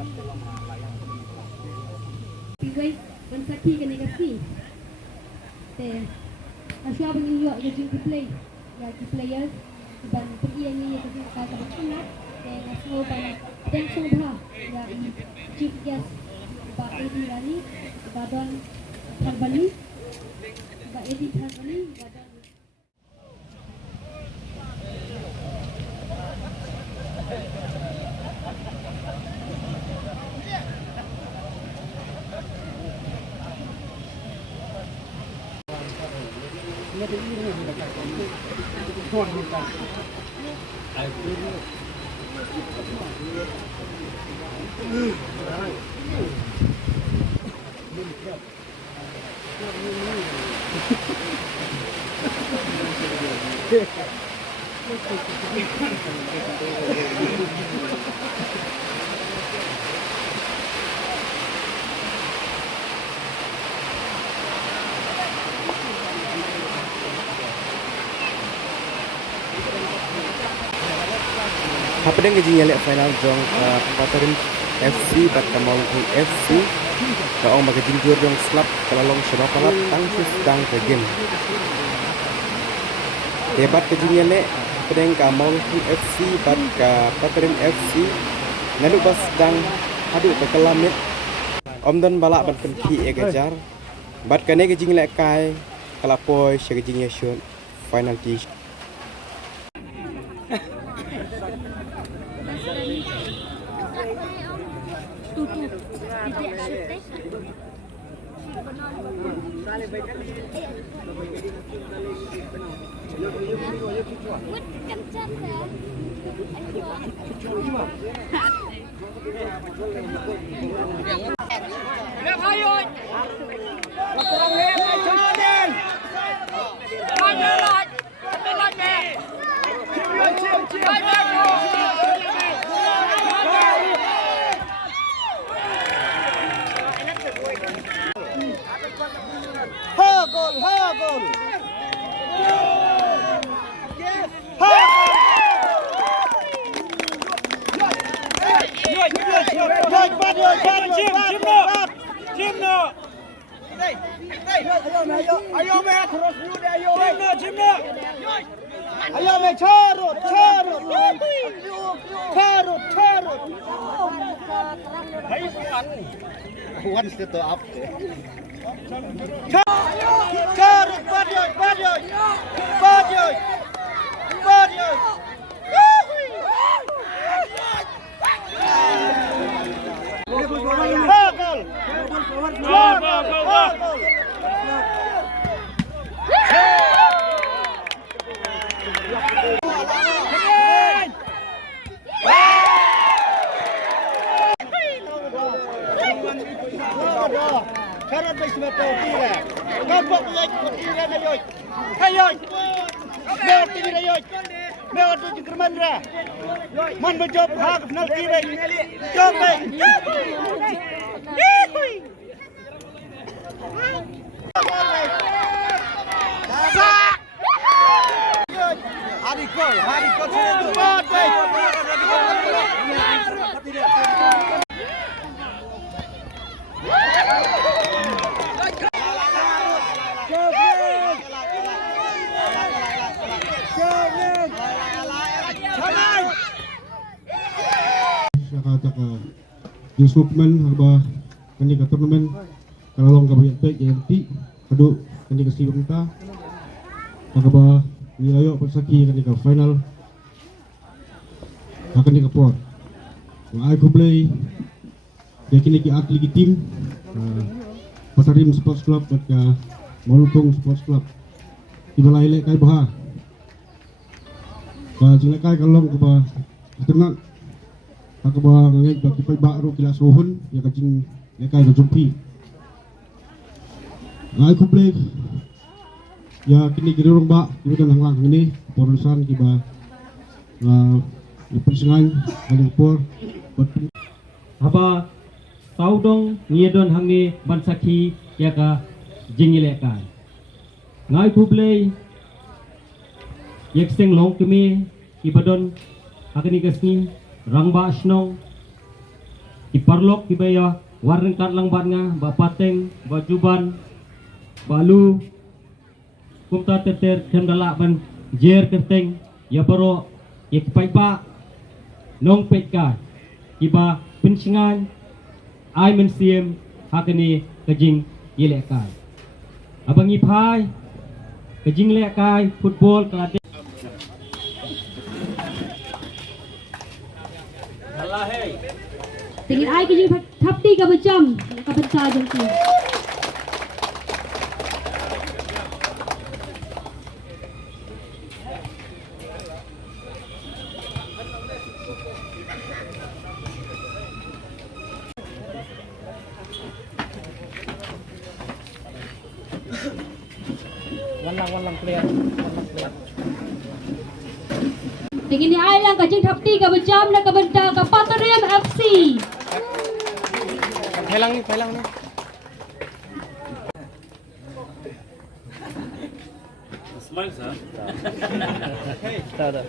Guys, mensaki kena kasi. Teh, asal begini juga jadi play, ya players. Dan pergi yang ini kasi kata berkenat. Teh ngasih banyak dan semua ya chief guest Pak Edi Rani, Badan Terbali, Pak Edi Terbali, Badan. Apa yang kejinya lek final jong Patarim FC bat Kamawlynghkhung FC kaong bagi jinjur jong slap kelalong sebab palap tangsus dang ke game hebat kejinya lek pedeng Kamawlynghkhung FC bat Patarim FC nalu bas dang hadu ke kelamit om don balak bat penki egajar bat kane kejinya lek kai kalapoy sekejinya shot final t Ayo me carut. Hai Wan step up. Carut badoi. Carut baik sebab tira. Nampak tira na yoy. Hayoy. Mewat tira yoy. Mewat tu kerman ra. Man berjob hak final tira. Job baik. Hari kau Yusufman harba kani ka tournament kalong ka bayat baik yanti adu kani ka siwang ta kagaba nilayo persaki kani ka final kani ka por ay ko play kini ki atlet team Patarim Sports Club at Mawlynghkhung Sports Club ibalai kay baha ka sila kay kalong ka ba tenang Kakaba ngait bagi pai baru kila sohon ya kacing lekai ka jumpi. Ngai ko play ya kini kirurong ba kita lang ini porusan kiba persengan paling por apa tahu dong niadon hangi bansaki ya ka jingilekai ngai ko play yekseng long kemi ibadon akini kasni Rangba Ashnong Iparlok kibaya wareng kat lang bat nga ba pateng ba juban ba lu kumta teter kem dala ban jer kerteng ya baro ya kipai ba nong petka kiba pensingan ai men siem hakani kajing yelekai abang ipai kajing lekai football kelate Tingin ai ke jing thapti ka bacham ka bacha jong ki. Walang player. Tingin ni ai lang ka jing thapti ka bacham na ka banta ka Patarim FC. Phelang ni, phelang ni. Smile, sir. Tada.